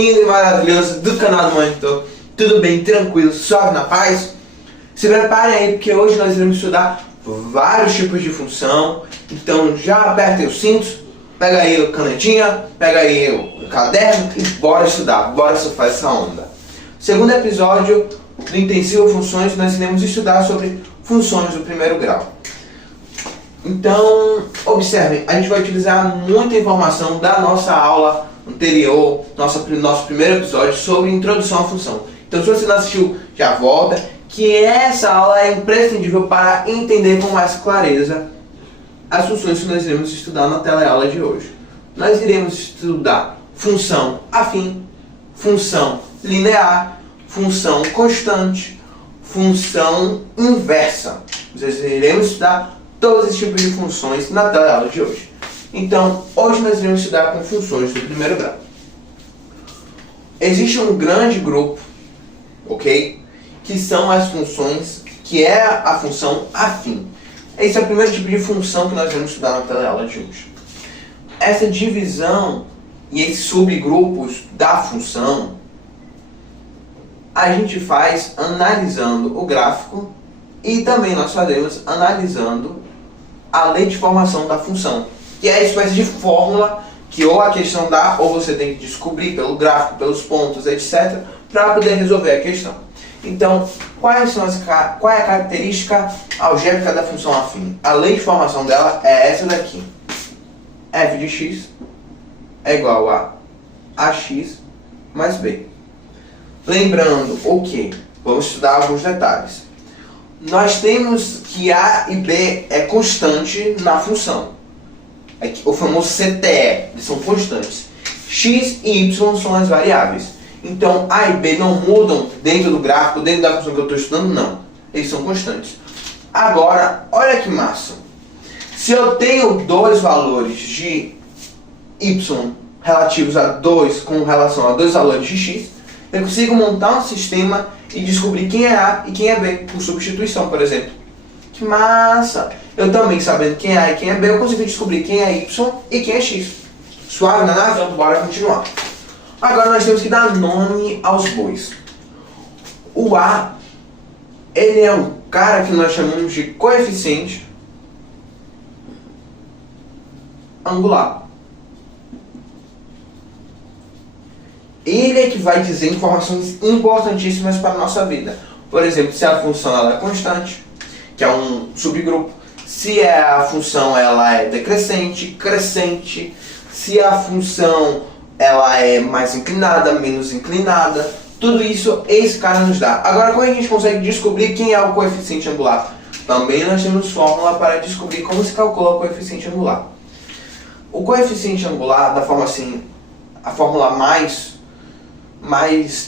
lindo e maravilhoso do canal do Monitor. Tudo bem, tranquilo, suave na paz? Se preparem aí, porque hoje nós iremos estudar vários tipos de função. Então já apertem os cintos, pega aí a canetinha, pega aí o caderno e bora estudar, bora surfar essa onda. Segundo episódio do Intensivo Funções, nós iremos estudar sobre funções do primeiro grau. Então, observem, a gente vai utilizar muita informação da nossa aula anterior, nosso primeiro episódio sobre introdução à função. Então, se você não assistiu, já volta, que essa aula é imprescindível para entender com mais clareza as funções que nós iremos estudar na teleaula de hoje. Nós iremos estudar função afim, função linear, função constante, função inversa. Nós iremos estudar todos esses tipos de funções na teleaula de hoje. Então, hoje nós iremos estudar com funções do primeiro grau. Existe um grande grupo, ok? Que são as funções, que é a função afim. Esse é o primeiro tipo de função que nós iremos estudar na teleaula de hoje. Essa divisão e esses subgrupos da função, a gente faz analisando o gráfico e também nós faremos analisando a lei de formação da função, que é a espécie de fórmula que ou a questão dá, ou você tem que descobrir pelo gráfico, pelos pontos, etc., para poder resolver a questão. Então, qual é a característica algébrica da função afim? A lei de formação dela é essa daqui. F de x é igual a ax mais b. Lembrando o que? Vamos estudar alguns detalhes. Nós temos que a e b é constante na função. O famoso CTE, eles são constantes. X e y são as variáveis. Então, a e b não mudam dentro do gráfico, dentro da função que eu estou estudando, não. Eles são constantes. Agora, olha que massa. Se eu tenho dois valores de y relativos a 2 com relação a dois valores de x, eu consigo montar um sistema e descobrir quem é A e quem é B, por substituição, por exemplo. Que massa! Eu também, sabendo quem é A e quem é B, eu consigo descobrir quem é Y e quem é X. Suave na nave? Então, bora continuar. Agora nós temos que dar nome aos bois. O A, ele é um cara que nós chamamos de coeficiente angular. Ele é que vai dizer informações importantíssimas para a nossa vida. Por exemplo, se a função ela é constante, que é um subgrupo. Se a função ela é decrescente, crescente. Se a função ela é mais inclinada, menos inclinada. Tudo isso esse cara nos dá. Agora, como a gente consegue descobrir quem é o coeficiente angular? Também nós temos fórmula para descobrir como se calcula o coeficiente angular. O coeficiente angular, da forma assim, a fórmula mais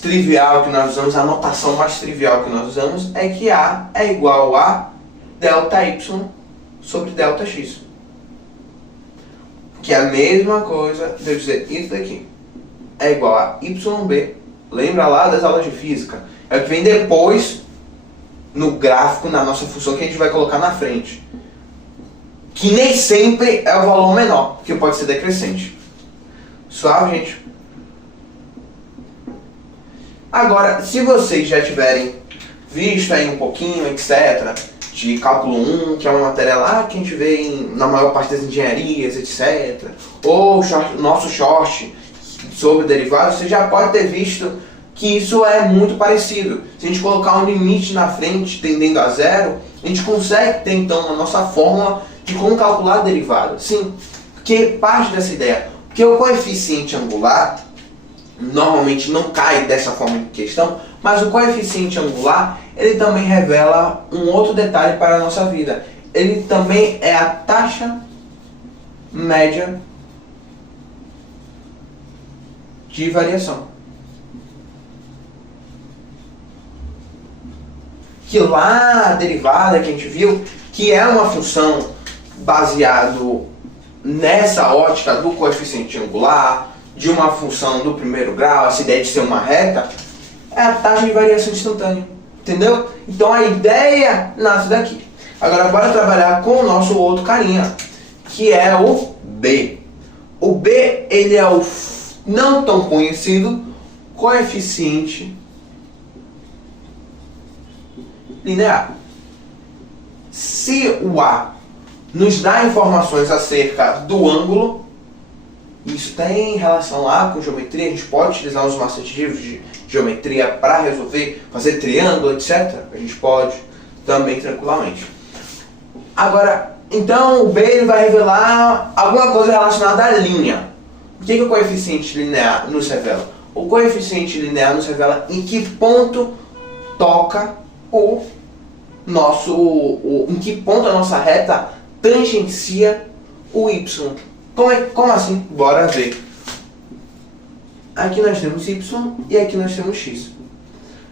trivial que nós usamos, a notação mais trivial que nós usamos é que A é igual a delta Y sobre delta X. Que é a mesma coisa de eu dizer isso daqui. É igual a YB. Lembra lá das aulas de física? É o que vem depois no gráfico, na nossa função que a gente vai colocar na frente. Que nem sempre é o valor menor, que pode ser decrescente. Suave, gente? Agora, se vocês já tiverem visto aí um pouquinho, etc., de cálculo 1, que é uma matéria lá que a gente vê na maior parte das engenharias, etc., ou nosso short sobre derivados, você já pode ter visto que isso é muito parecido. Se a gente colocar um limite na frente tendendo a zero, a gente consegue ter então a nossa fórmula de como calcular a derivada. Sim, porque parte dessa ideia. Porque o coeficiente angular normalmente não cai dessa forma de questão, mas o coeficiente angular, ele também revela um outro detalhe para a nossa vida. Ele também é a taxa média de variação. Que lá a derivada que a gente viu, que é uma função baseado nessa ótica do coeficiente angular, de uma função do primeiro grau, essa ideia de ser uma reta, é a taxa de variação instantânea. Entendeu? Então a ideia nasce daqui. Agora bora trabalhar com o nosso outro carinha, que é o B. O B, ele é o não tão conhecido, coeficiente linear. Se o A nos dá informações acerca do ângulo, isso tem relação lá com geometria, a gente pode utilizar os macetes de geometria para resolver, fazer triângulo, etc. A gente pode também tranquilamente. Agora, então o B ele vai revelar alguma coisa relacionada à linha. O que o coeficiente linear nos revela? O coeficiente linear nos revela em que ponto toca em que ponto a nossa reta tangencia o y. Como assim? Bora ver. Aqui nós temos y e aqui nós temos x.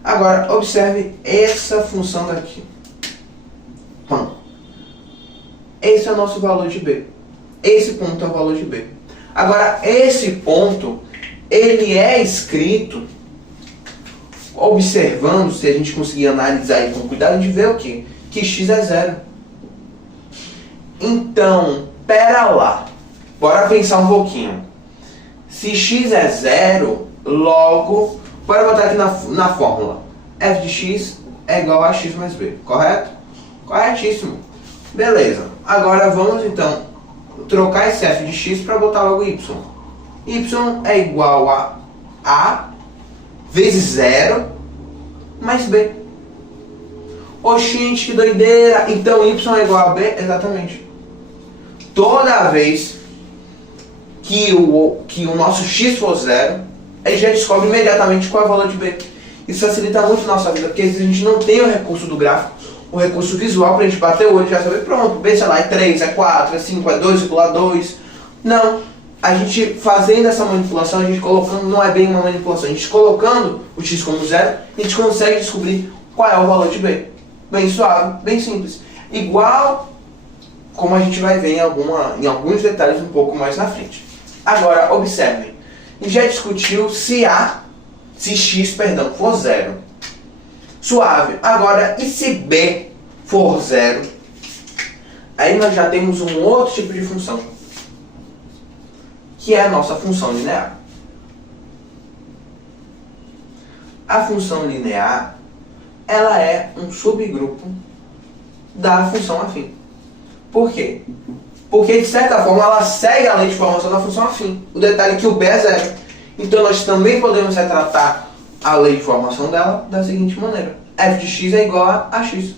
Agora, observe essa função daqui. Esse é o nosso valor de b. Esse ponto é o valor de b. Agora, esse ponto, ele é escrito observando, se a gente conseguir analisar aí com cuidado, a gente vê o quê? Que x é 0. Então, pera lá. Bora pensar um pouquinho. Se x é 0, logo, bora botar aqui na fórmula. F de x é igual a x mais b, correto? Corretíssimo. Beleza. Agora vamos então trocar esse f de x para botar logo y. Y é igual a vezes 0 mais b. Oxente, que doideira! Então y é igual a b? Exatamente. Toda vez que o nosso x for 0, a gente já descobre imediatamente qual é o valor de b. Isso facilita muito a nossa vida, porque às vezes a gente não tem o recurso do gráfico, o recurso visual para a gente bater o olho e já saber, pronto, b, sei lá, é 3, é 4, é 5, é 2,2. Não. A gente fazendo essa manipulação, a gente colocando, não é bem uma manipulação, a gente colocando o x como 0, a gente consegue descobrir qual é o valor de b. Bem suave, bem simples. Igual como a gente vai ver em alguns detalhes um pouco mais na frente. Agora, observem. A gente já discutiu se x for 0. Suave. Agora, e se b for 0? Aí nós já temos um outro tipo de função, que é a nossa função linear. A função linear, ela é um subgrupo da função afim. Por quê? Porque, de certa forma, ela segue a lei de formação da função afim. O detalhe é que o b é 0. Então, nós também podemos retratar a lei de formação dela da seguinte maneira. F de x é igual a x.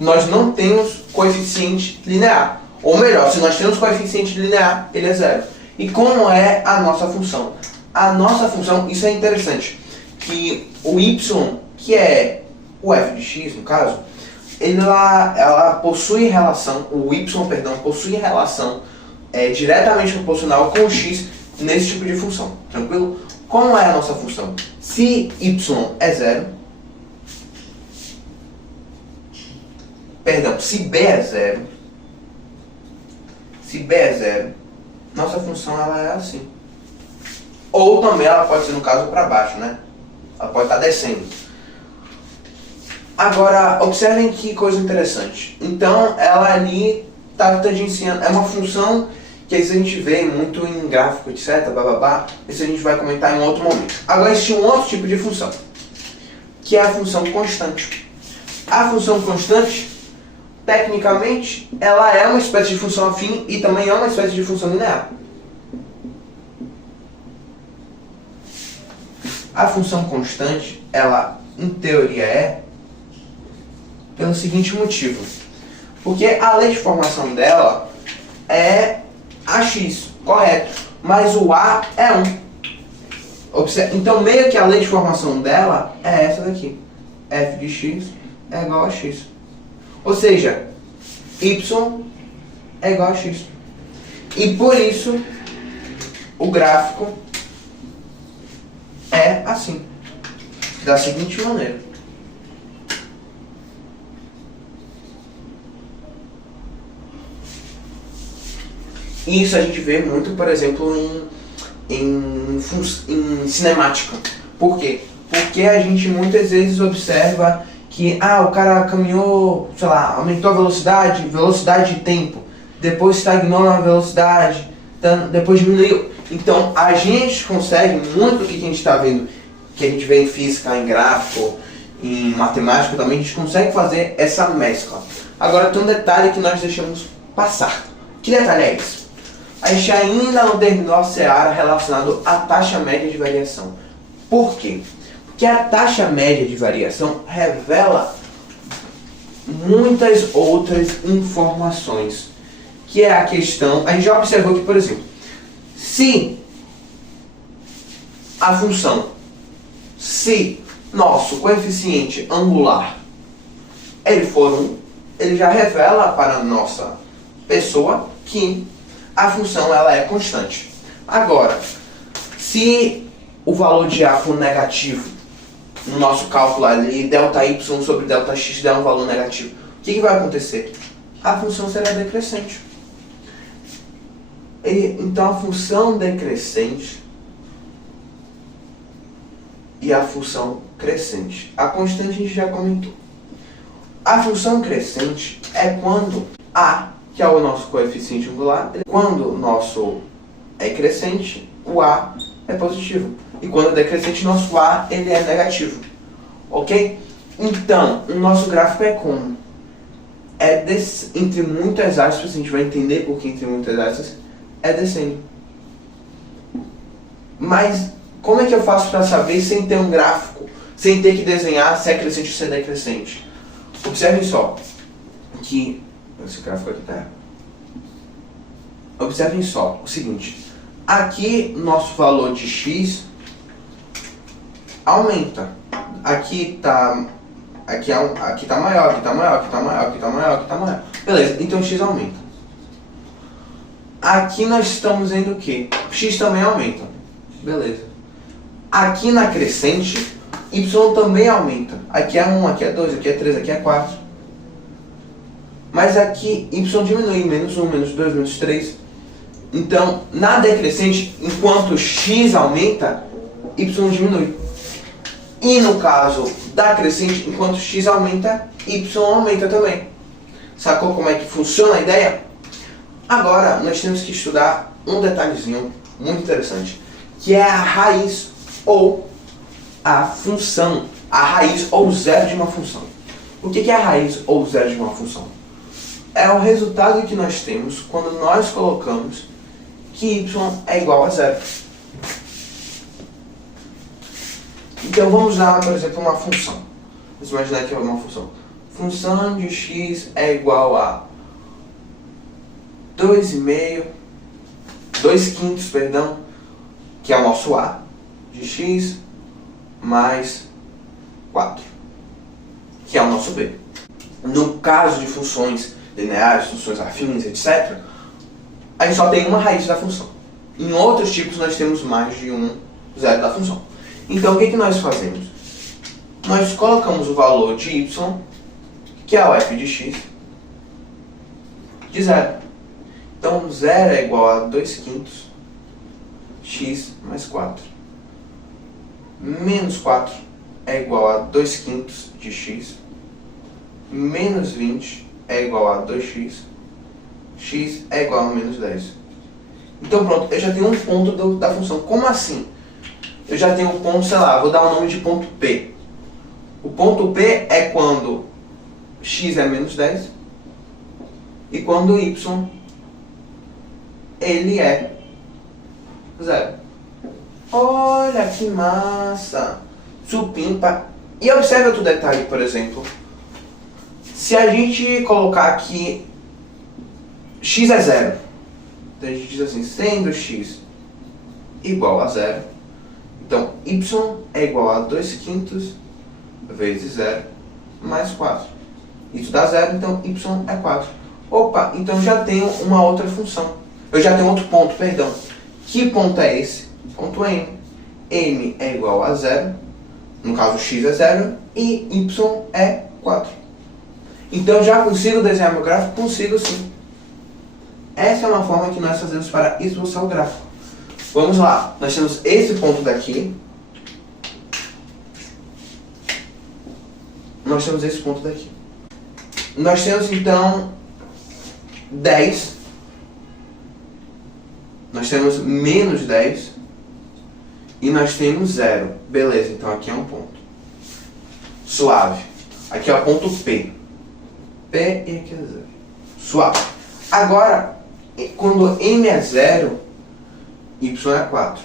Nós não temos coeficiente linear. Ou melhor, se nós temos coeficiente linear, ele é 0. E como é a nossa função? A nossa função, isso é interessante, que o y, que é o f de x, no caso, ela possui relação, possui relação diretamente proporcional com o x nesse tipo de função, tranquilo? Como é a nossa função? Se y é 0, se b é 0, nossa função ela é assim. Ou também ela pode ser, no caso, para baixo, né? Ela pode estar descendo. Agora, observem que coisa interessante. Então, ela ali está tangenciando, é uma função que às vezes a gente vê muito em gráfico, etc, bababá. Isso a gente vai comentar em um outro momento. Agora, existe um outro tipo de função, que é a função constante. A função constante, tecnicamente, ela é uma espécie de função afim e também é uma espécie de função linear. A função constante, ela, em teoria, é pelo seguinte motivo. Porque a lei de formação dela é ax, correto. Mas o a é 1. Então, meio que a lei de formação dela é essa daqui. F de x é igual a x. Ou seja, y é igual a x. E por isso, o gráfico é assim. Da seguinte maneira. Isso a gente vê muito, por exemplo, em cinemática. Por quê? Porque a gente muitas vezes observa que o cara caminhou, sei lá, aumentou a velocidade de tempo, depois estagnou na velocidade, depois diminuiu. Então a gente consegue, muito do que a gente está vendo, que a gente vê em física, em gráfico, em matemática também, a gente consegue fazer essa mescla. Agora tem um detalhe que nós deixamos passar. Que detalhe é esse? A gente ainda não terminou a seara relacionado à taxa média de variação. Por quê? Porque a taxa média de variação revela muitas outras informações, que é a questão, a gente já observou que, por exemplo, se a função, se nosso coeficiente angular ele for 1, ele já revela para a nossa pessoa que a função ela é constante. Agora, se o valor de A for negativo, no nosso cálculo ali, ΔY sobre ΔX der um valor negativo, o que vai acontecer? A função será decrescente. Então a função decrescente e a função crescente. A constante a gente já comentou. A função crescente é quando A, que é o nosso coeficiente angular, quando o nosso é crescente, o A é positivo. E quando é decrescente, nosso A ele é negativo. Ok? Então, o nosso gráfico é como? Entre muitas aspas, a gente vai entender por que entre muitas aspas, é descendo. Mas como é que eu faço para saber sem ter um gráfico, sem ter que desenhar se é crescente ou se é decrescente? Observem só que esse gráfico aqui tá. Observem só o seguinte: aqui nosso valor de x aumenta. Aqui tá maior, aqui tá maior, aqui tá maior, aqui tá maior, aqui tá maior. Beleza, então x aumenta. Aqui nós estamos vendo o que? X também aumenta. Beleza. Aqui na crescente, y também aumenta. Aqui é 1, aqui é 2, aqui é 3, aqui é 4. Mas aqui y diminui, menos 1, menos 2, menos 3. Então, na decrescente, enquanto x aumenta, y diminui. E no caso da crescente, enquanto x aumenta, y aumenta também. Sacou como é que funciona a ideia? Agora, nós temos que estudar um detalhezinho muito interessante, que é a raiz ou a função, a raiz ou zero de uma função. O que é a raiz ou zero de uma função? É o resultado que nós temos quando nós colocamos que y é igual a zero. Então vamos dar, por exemplo, uma função. Vamos imaginar que é uma função. Função de x é igual a 2 quintos, que é o nosso A, de x mais 4, que é o nosso B. No caso de funções lineares, funções afins, etc., a gente só tem uma raiz da função. Em outros tipos nós temos mais de um zero da função. Então o que nós fazemos? Nós colocamos o valor de y, que é o f de x, de zero. Então 0 é igual a 2 quintos x mais 4. Menos 4 é igual a 2 quintos de x. Menos 20 é igual a 2x. X é igual a menos 10. Então pronto, eu já tenho um ponto da função. Como assim? Eu já tenho um ponto, sei lá, vou dar o nome de ponto P. O ponto P é quando x é menos 10 e quando y ele é 0. Olha que massa! Supimpa. E observe outro detalhe, por exemplo. Se a gente colocar aqui x é 0, então a gente diz assim, sendo x igual a 0, então y é igual a 2 quintos vezes 0 mais 4. Isso dá 0, então y é 4. Opa, então já tenho uma outra função. Eu já tenho outro ponto, perdão. Que ponto é esse? Ponto M. M é igual a 0, no caso x é 0, e y é 4. Então já consigo desenhar meu gráfico? Consigo sim. Essa é uma forma que nós fazemos para esboçar o gráfico. Vamos lá, nós temos esse ponto daqui. Nós temos esse ponto daqui. Nós temos então 10 nós temos menos 10 e nós temos 0. Beleza, então aqui é um ponto. Suave. Aqui é o ponto P. P e aqui é 0. Suave. Agora, quando M é 0, Y é 4.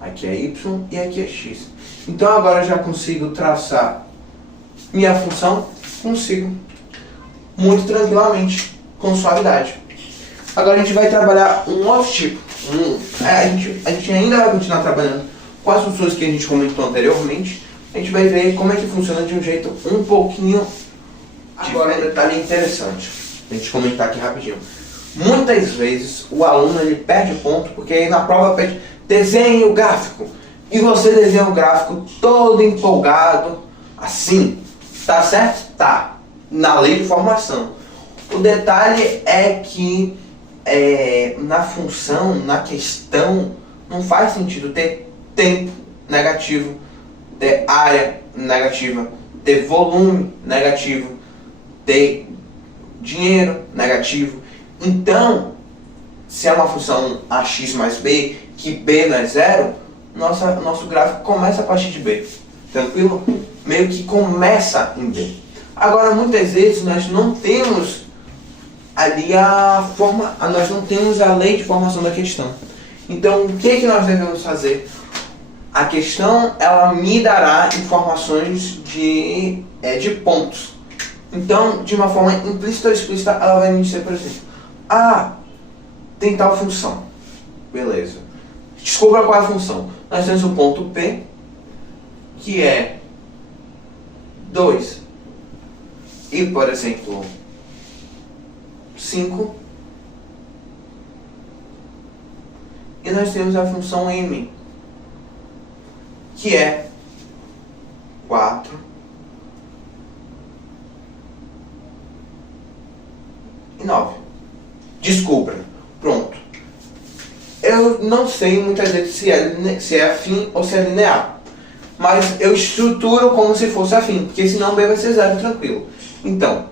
Aqui é Y e aqui é X. Então agora eu já consigo traçar minha função? Consigo. Muito tranquilamente, com suavidade. Agora a gente vai trabalhar um outro tipo. A gente ainda vai continuar trabalhando com as funções que a gente comentou anteriormente. A gente vai ver como é que funciona de um jeito um pouquinho... Agora um detalhe interessante, a gente comentar aqui rapidinho. Muitas vezes o aluno ele perde ponto porque aí na prova pede desenhe o gráfico. E você desenha o gráfico todo empolgado, assim. Tá certo? Tá. Na lei de formação. O detalhe é que na função, na questão, não faz sentido ter tempo negativo, ter área negativa, ter volume negativo, ter dinheiro negativo. Então, se é uma função ax mais b, que b não é zero, nosso gráfico começa a partir de b. Tranquilo? Meio que começa em b. Agora, muitas vezes, nós não temos ali nós não temos a lei de formação da questão. Então, o que nós devemos fazer? A questão, ela me dará informações de pontos. Então, de uma forma implícita ou explícita, ela vai me dizer, por exemplo, tem tal função. Beleza. Descubra qual é a função. Nós temos o ponto P, que é 2 e, por exemplo, 5. E nós temos a função M, que é 4 e 9. Descubra. Pronto. Eu não sei muitas vezes se é afim ou se é linear. Mas eu estruturo como se fosse afim, porque senão B vai ser 0, tranquilo. Então,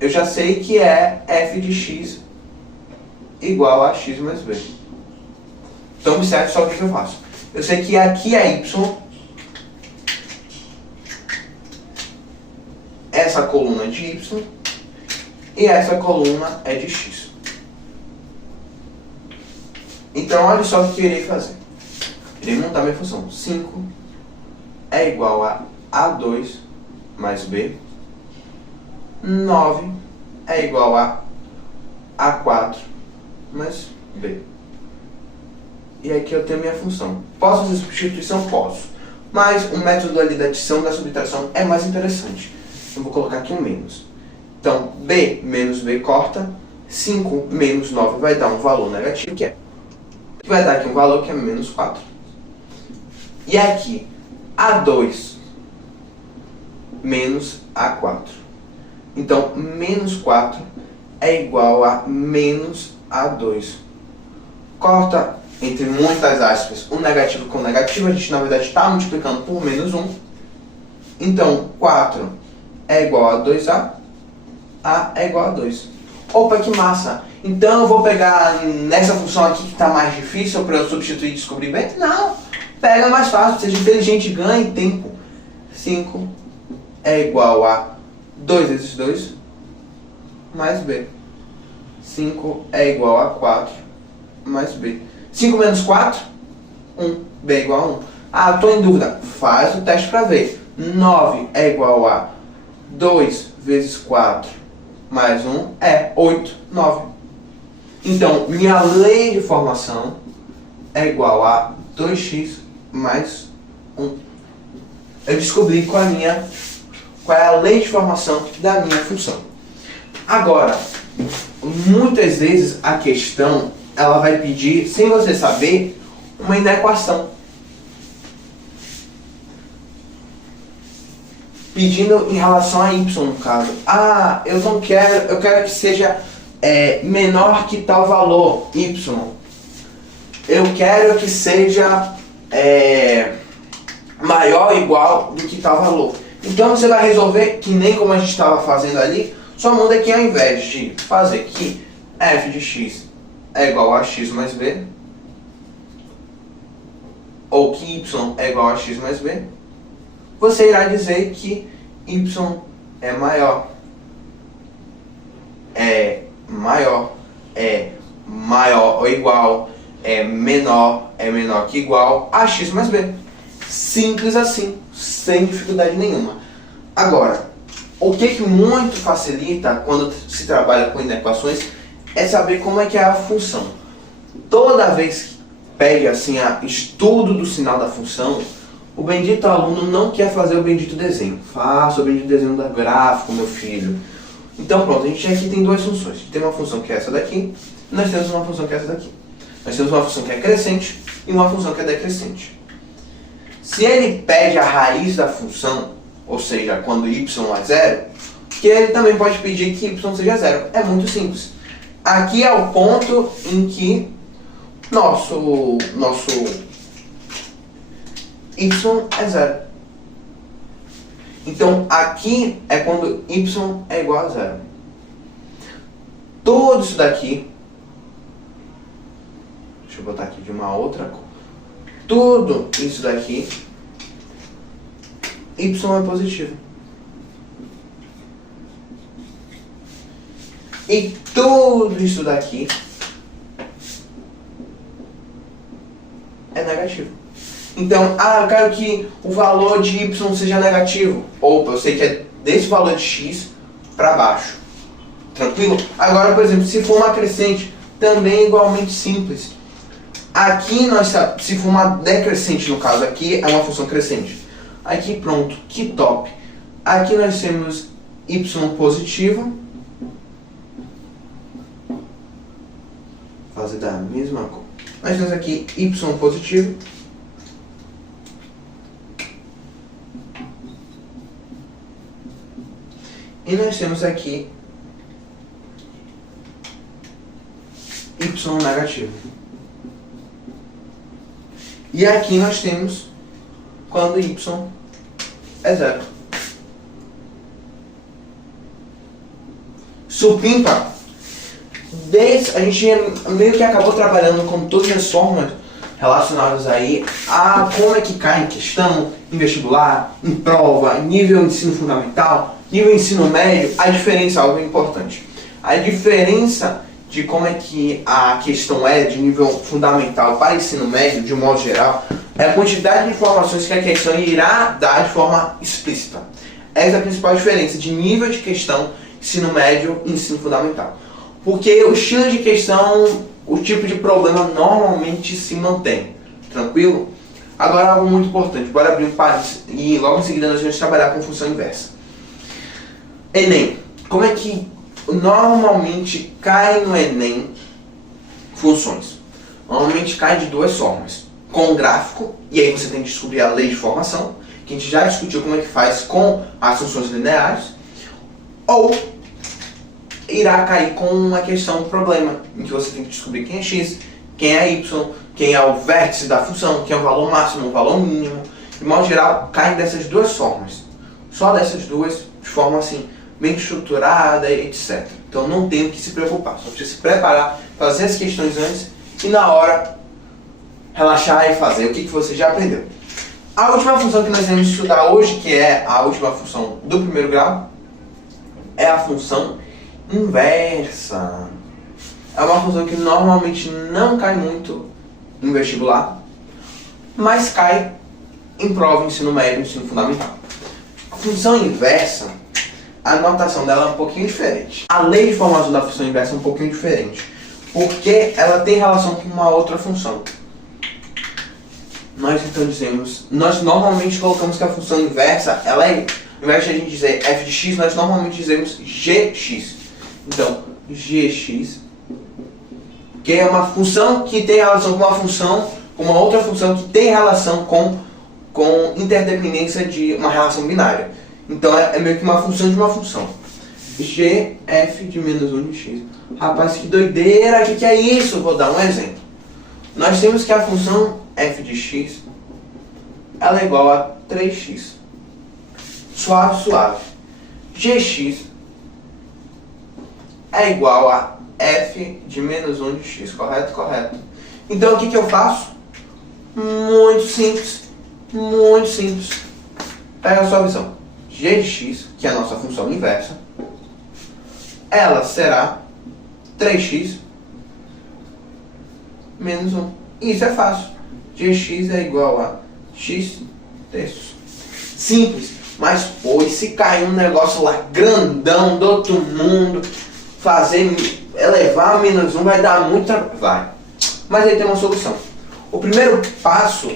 eu já sei que é f de x igual a x mais b. Então, observe só o que eu faço. Eu sei que aqui é y, essa coluna é de y, e essa coluna é de x. Então, olha só o que eu irei fazer. Irei montar minha função. 5 é igual a A2 mais B. 9 é igual a A4 mais B. E aqui eu tenho minha função. Posso fazer substituição? Posso. Mas o método ali da adição da subtração é mais interessante. Eu vou colocar aqui um menos. Então, B menos B corta. 5 menos 9 vai dar um valor negativo, que vai dar aqui um valor que é menos 4. E aqui, A2 menos A4. Então, menos 4 é igual a menos A2. Corta, entre muitas aspas, o negativo com o negativo. A gente, na verdade, está multiplicando por menos 1. Então, 4 é igual a 2A. A é igual a 2. Opa, que massa! Então, eu vou pegar nessa função aqui que está mais difícil para eu substituir e descobrir B? Não! Pega mais fácil, seja inteligente e ganhe tempo. 5 é igual a 2 vezes 2 mais B. 5 é igual a 4 mais B. 5 menos 4? 1. B é igual a 1. Ah, estou em dúvida. Faz o teste para ver. 9 é igual a 2 vezes 4 mais 1 é 8. 9. Então, minha lei de formação é igual a 2x mais 1. Eu descobri qual é a lei de formação da minha função. Agora, muitas vezes a questão ela vai pedir, sem você saber, uma inequação. Pedindo em relação a y, no caso. Ah, eu quero que seja menor que tal valor, y. Eu quero que seja maior ou igual do que tal valor. Então você vai resolver, que nem como a gente estava fazendo ali, Só muda que ao invés de fazer que f de x é igual a x mais b, ou que y é igual a x mais b, você irá dizer que y é maior, ou igual, é menor que igual a x mais b. Simples assim, sem dificuldade nenhuma. Agora, o que muito facilita quando se trabalha com inequações é saber como é que é a função. Toda vez que pede assim a estudo do sinal da função, o bendito aluno não quer fazer o bendito desenho. Faça o bendito desenho do gráfico, meu filho. Então pronto, a gente aqui tem duas funções. A gente tem uma função que é essa daqui, e nós temos uma função que é essa daqui. Nós temos uma função que é crescente e uma função que é decrescente. Se ele pede a raiz da função, ou seja, quando y é zero, que ele também pode pedir que y seja zero. É muito simples. Aqui é o ponto em que nosso y é zero. Então aqui é quando y é igual a zero. Tudo isso daqui, deixa eu botar aqui de uma outra cor. Tudo isso daqui, y é positivo. E tudo isso daqui é negativo. Então, eu quero que o valor de y seja negativo. Opa, eu sei que é desse valor de x para baixo. Tranquilo? Agora, por exemplo, se for uma crescente, também é igualmente simples. Aqui, se for uma decrescente, no caso aqui, é uma função crescente. Aqui, pronto, que top. Aqui nós temos y positivo. Vou fazer da mesma cor. Nós temos aqui y positivo. E nós temos aqui y negativo. E aqui nós temos quando y é zero. Supimpa, a gente meio que acabou trabalhando com todas as formas relacionadas aí a como é que cai em questão, em vestibular, em prova, em nível ensino fundamental, nível ensino médio. A diferença é algo importante. A diferença de como é que a questão é de nível fundamental para ensino médio, de um modo geral, é a quantidade de informações que a questão irá dar de forma explícita. Essa é a principal diferença de nível de questão, ensino médio e ensino fundamental. Porque o estilo de questão, o tipo de problema normalmente se mantém. Tranquilo? Agora algo muito importante. Bora abrir um parênteses e logo em seguida nós vamos trabalhar com função inversa. Enem. Como é que normalmente cai no Enem funções? Normalmente cai de duas formas. Com gráfico, e aí você tem que descobrir a lei de formação, que a gente já discutiu como é que faz com as funções lineares, ou irá cair com uma questão, um problema, em que você tem que descobrir quem é x, quem é y, quem é o vértice da função, quem é o valor máximo, o valor mínimo. De modo geral, caem dessas duas formas. Só dessas duas, de forma assim, bem estruturada, etc. Então não tem o que se preocupar, só precisa se preparar, fazer as questões antes e na hora relaxar e fazer o que você já aprendeu. A última função que nós vamos estudar hoje, que é a última função do primeiro grau, é a função inversa. É uma função que normalmente não cai muito em vestibular, mas cai em prova, ensino médio, ensino fundamental. A função inversa, a notação dela é um pouquinho diferente. A lei de formação da função inversa é um pouquinho diferente, porque ela tem relação com uma outra função. Nós normalmente colocamos que a função inversa, ela é, ao invés de a gente dizer f de x, nós normalmente dizemos gx. Então, gx, que é uma função que tem relação com uma função, com uma outra função que tem relação com interdependência de uma relação binária. Então é meio que uma função de uma função. Gf de menos 1 de x. Rapaz, que doideira, que é isso? Vou dar um exemplo. Nós temos que a função f de x, ela é igual a 3x. Suave, suave. Gx é igual a f de menos 1 de x, correto? Correto. Então o que eu faço? Muito simples, muito simples. Pega a sua visão. G de x, que é a nossa função inversa, ela será 3x menos 1. Isso é fácil. Gx é igual a x terços. Simples. Mas, pô, e se cair um negócio lá grandão do outro mundo, elevar a menos 1 vai dar muito trabalho. Vai. Mas aí tem uma solução. O primeiro passo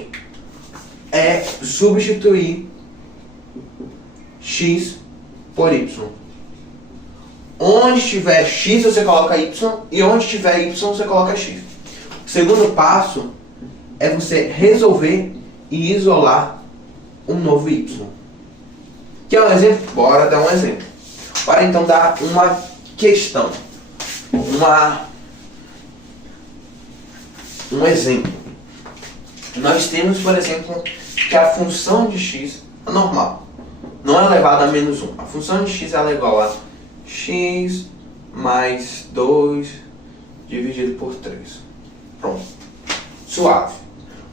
é substituir x por y. Onde tiver x você coloca y e onde tiver y você coloca x. O segundo passo é você resolver e isolar um novo y. Quer um exemplo? Bora dar um exemplo. Bora então dar uma questão. Um exemplo. Nós temos, por exemplo, que a função de x é normal. Não é elevada a menos 1. A função de x ela é igual a x mais 2 dividido por 3. Pronto. Suave.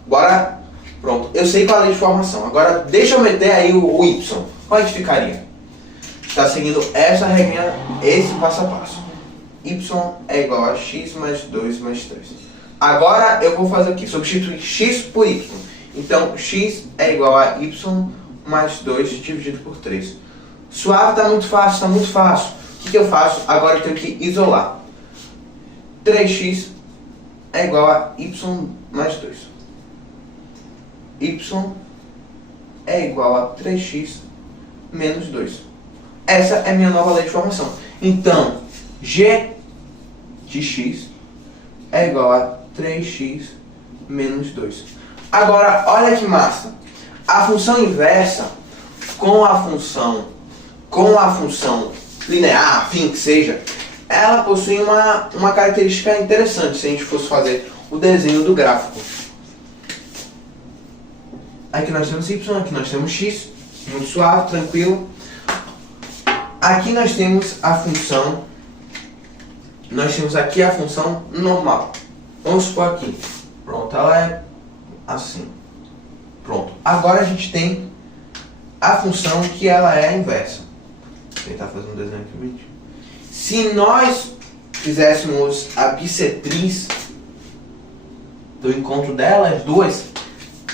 Agora, pronto. Eu sei qual é a lei de formação. Agora, deixa eu meter aí o y. Qual é que ficaria? Está seguindo essa regrinha, esse passo a passo. Y é igual a x mais 2 mais 3. Agora eu vou fazer aqui, substituir x por y. Então, x é igual a y mais 2 dividido por 3. Suave, tá muito fácil, está muito fácil. O que eu faço? Agora eu tenho que isolar. 3x é igual a y mais 2. Y é igual a 3x menos 2. Essa é a minha nova lei de formação. Então, g de x é igual a 3x menos 2. Agora, olha que massa. A função inversa com a função linear, afim que seja, ela possui uma característica interessante se a gente fosse fazer o desenho do gráfico. Aqui nós temos y, aqui nós temos x, muito suave, tranquilo. Aqui nós temos a função, nós temos aqui a função normal. Vamos supor aqui, pronto, ela é assim. Pronto, agora a gente tem a função que ela é a inversa. Vou tentar fazer um desenho aqui. Se nós fizéssemos a bissetriz do encontro delas duas,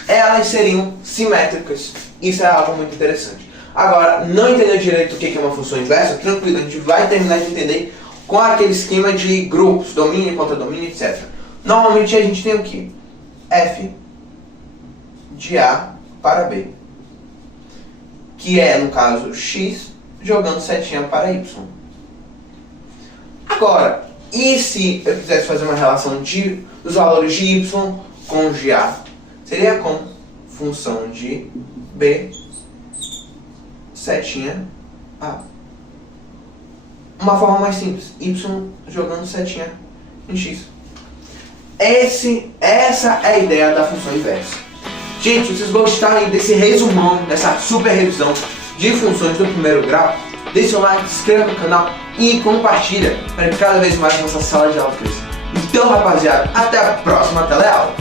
elas seriam simétricas. Isso é algo muito interessante. Agora, não entendeu direito o que é uma função inversa? Tranquilo, a gente vai terminar de entender com aquele esquema de grupos, domínio contra domínio, etc. Normalmente a gente tem o quê? F de A para B, que é, no caso, x jogando setinha para y. Agora, e se eu quisesse fazer uma relação dos valores de y com de A? Seria com função de B setinha A. Uma forma mais simples, y jogando setinha em x. Essa é a ideia da função inversa. Gente, se vocês gostaram desse resumão, dessa super revisão de funções do primeiro grau, deixa o like, se inscreva no canal e compartilha para que cada vez mais nossa sala de aula cresça. Então, rapaziada, até a próxima teleaula!